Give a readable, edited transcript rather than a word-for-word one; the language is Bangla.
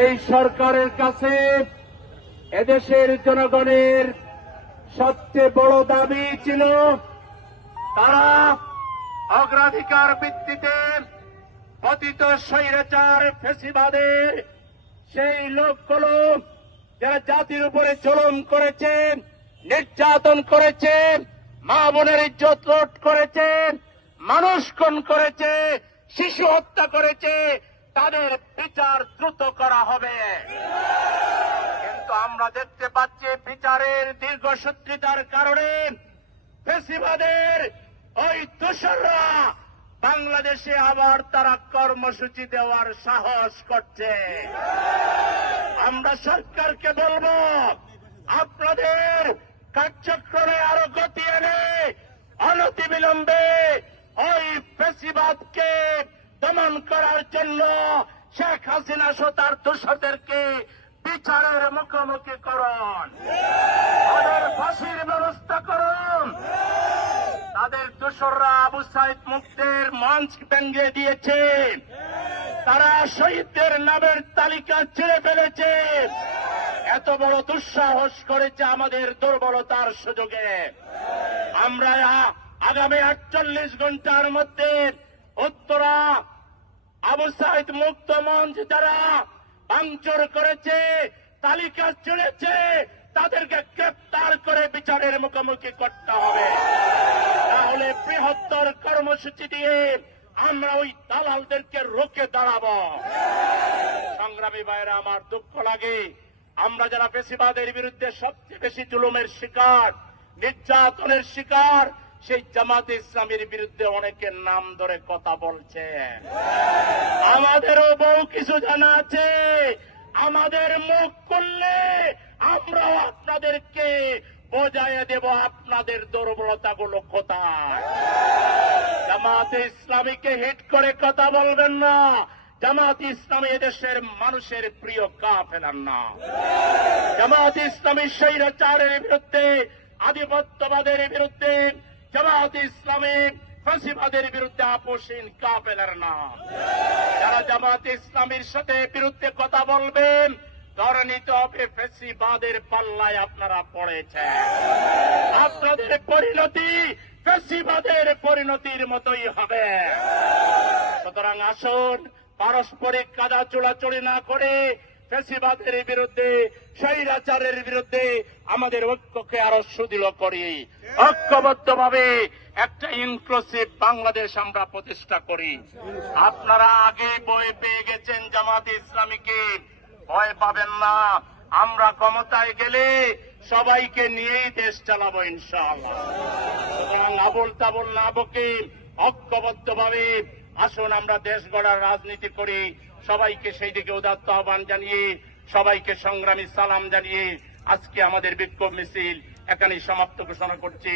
এই সরকারের কাছে এদেশের জনগণের সবচেয়ে বড় দাবি ছিল তারা অগ্রাধিকার ভিত্তিতে পতিত স্বৈরাচার ফ্যাসিবাদের সেই লোকগুলো যারা জাতির উপরে জুলুম করেছে, নির্যাতন করেছে, মা বোনের ইজ্জত লুট করেছে, মানুষ খুন করেছে, শিশু হত্যা করেছে, তাদের বিচার দ্রুত করা হবে। কিন্তু আমরা দেখতে পাচ্ছি বিচারের দীর্ঘসূত্রিতার কারণে ফ্যাসিবাদের ওই দোসররা বাংলাদেশে আবার তারা কর্মসূচি দেওয়ার সাহস করছে। আমরা সরকারকে বলবো, আপনাদের কার্যক্রমে আরো গতি এনে অনতিবিলম্বে ওই ফ্যাসিবাদকে দমন করার জন্য শেখ হাসিনা সহ তার দোসরদেরকে বিচারের মুখোমুখি করুন, তাদের ফাঁসির ব্যবস্থা করুন। তাদের দোসররা আবু সাইদ মুক্তের মঞ্চ ভেঙে দিয়েছে, তারা শহীদদের নামের তালিকা ছেড়ে ফেলেছে। এত বড় দুঃসাহস করেছে আমাদের দুর্বলতার সুযোগে। আমরা আগামী 48 ঘন্টার মধ্যে উত্তরা আবু সাইদ মুক্ত মঞ্চ যারা ভাঙচুর করেছে, তালিকা ছেড়েছে, তাদেরকে গ্রেপ্তার করে বিচারের মুখোমুখি করতে হবে। তাহলে বৃহত্তর কর্মসূচি দিয়ে আমরা ওই দালালদেরকে রুখে দাঁড়াবো। সংগ্রামী ভাইয়েরা, আমার দুঃখ লাগে, আমরা যারা ফ্যাসিবাদের বিরুদ্ধে সবচেয়ে বেশি জুলুমের শিকার, নির্যাতনের শিকার, সেই জামাতে ইসলামীর বিরুদ্ধে অনেকের নাম ধরে কথা বলছে। আমাদেরও বহু কিছু জানা আছে। আমাদের মুখ করলে আমরাও আপনাদেরকে বোঝাইয়া দেব আপনাদের দুর্বলতাগুলো কোথায়। জামাতে ইসলামীকে হিট করে কথা বলবেন না। জামাতে ইসলামী এদেশের মানুষের প্রিয় কাফেলা না। জামাতে ইসলামী স্বৈরাচারের বিরুদ্ধে, আধিপত্যবাদের বিরুদ্ধে, জামাতে ইসলামী ফ্যাসিবাদের বিরুদ্ধে আপোষহীন কাফেলার নাম। যারা জামাতে ইসলামীর সাথে বিরুদ্ধে কথা বলবেন, ধরে নিতে হবে ফ্যাসিবাদের পাল্লায় আপনারা পড়েছেন। আপনাদের পরিণতি ফ্যাসিবাদের পরিণতির মতোই হবে। সুতরাং আসুন, পারস্পরিক কাদা চোরাচুরি না করে ফ্যাসিবাদের বিরুদ্ধে, স্বৈরাচারের বিরুদ্ধে আমাদের ঐক্যকে আরো সুদৃঢ় করি। ঐক্যবদ্ধভাবে একটা ইনক্লুসিভ বাংলাদেশ আমরা প্রতিষ্ঠা করি। আপনারা আগে ভয় পেয়ে গেছেন জামাতে ইসলামীকে, ভয় পাবেন না। আমরা ক্ষমতায় গেলে সবাইকে নিয়েই দেশ চালাবো ইনশাআল্লাহ। সুতরাং আবল তাবল না বকে ঐক্যবদ্ধভাবে আসুন আমরা দেশ গড়ার রাজনীতি করি। সবাইকে সেই দিকে উদাত্ত আহ্বান জানিয়ে, সবাইকে সংগ্রামী সালাম জানিয়ে আজকে আমাদের বিক্ষোভ মিছিল এখানেই সমাপ্ত ঘোষণা করছি।